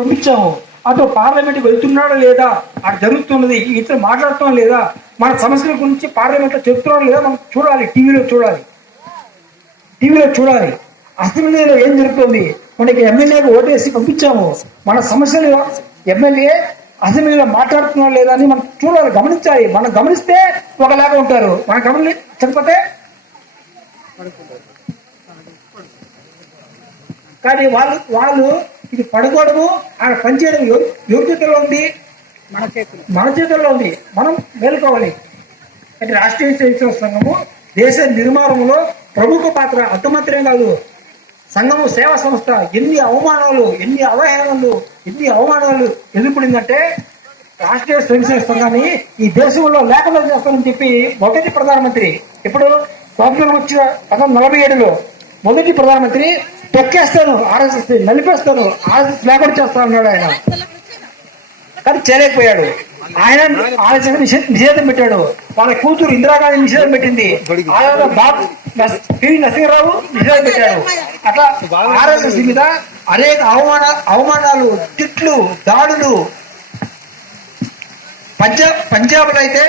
పంపించాము. అటు పార్లమెంట్కి వెళ్తున్నాడా లేదా? అటు జరుగుతున్నది ఇతను మాట్లాడుతున్నా లేదా? మన సమస్యల గురించి పార్లమెంట్లో చెప్తున్నాడు లేదా మనం చూడాలి టీవీలో చూడాలి. టీవీలో చూడాలి. అసెంబ్లీలో ఏం జరుగుతుంది? మనకి ఎమ్మెల్యేకి ఓటేసి పంపించాము. మన సమస్యలు ఎమ్మెల్యే అసెంబ్లీలో మాట్లాడుతున్నాడు లేదా అని మనం చూడాలి గమనించాలి. మనం గమనిస్తే ఒకలాగా ఉంటారు. మనం చనిపోతే కానీ వాళ్ళు వాళ్ళు ఇది పడుకోవడము ఆడ పనిచేయడం ఎవరి చేతుల్లో ఉంది? మన చేతులు మన చేతుల్లో ఉంది. మనం మేలుకోవాలి. అంటే రాష్ట్రీయ స్వయం సంఘము దేశ నిర్మాణంలో ప్రముఖ పాత్ర అంత మాత్రమే కాదు. సంఘము సేవా సంస్థ ఎన్ని అవమానాలు ఎన్ని అవహేళనలు ఎన్ని అవమానాలు ఎదుర్కొందంటే రాష్ట్రీయ స్వయం సేవక సంఘాన్ని ఈ దేశంలో లేకుండా చేస్తానని చెప్పి మొదటి ప్రధానమంత్రి ఇప్పుడు స్వాతంత్రం వచ్చిన పంతొమ్మిది నలభై ఏడులో మొదటి ప్రధానమంత్రి తొక్కేస్తాను ఆర్ఎస్ఎస్ నలిపేస్తాను ఆర్ఎస్ఎస్ లేకుండా చేస్తాను అన్నాడు ఆయన. కానీ చేయలేకపోయాడు. ఆయన ఆలోచన నిషేధం పెట్టాడు. వాళ్ళ కూతురు ఇందిరాగాంధీ నిషేధం పెట్టింది. ఆయన బాబు పివి నరసింహరావు నిషేధం పెట్టాడు. అట్లా ఆర్ఎస్ఎస్ మీద అనేక అవమాన అవమానాలు తిట్లు దాడులు. పంజాబ్ పంజాబ్లో అయితే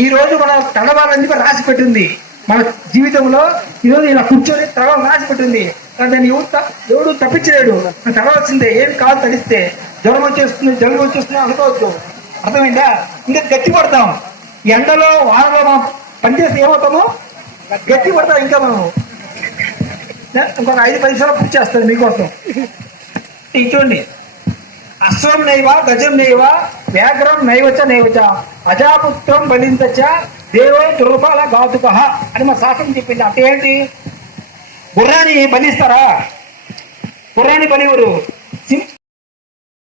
ఈ రోజు మన తడవాలని రాసి పెట్టింది. మన జీవితంలో ఈరోజు ఇలా కూర్చొని తర్వాత నాశపెట్టింది కానీ దాన్ని ఎవరు త- ఎవడు తప్పించలేడు. తడవలసిందే ఏం కాదు తడిస్తే. జ్వరం వచ్చేస్తుంది జలుబు వచ్చేస్తుంది అనుకోవద్దు. అర్థమైందా? ఇంకా గట్టి పడతాం ఎండలో వానలో మనం పనిచేస్తే ఏమవుతాము? గట్టి పడతాం ఇంకా మనం ఇంకొక ఐదు పది సార్లు పూర్తి చేస్తుంది మీకోసం. చూడండి. అశ్వం నైవ గజం నైవ వ్యాఘ్రం నైవచ నైవచ. అజాపుత్రం బలించచ దేవో దుర్బల ఘాతుక అని మా శాస్త్రం చెప్పింది. అంటే ఏంటి గుర్రాన్ని బలిస్తారా? గుర్రాన్ని బలివరు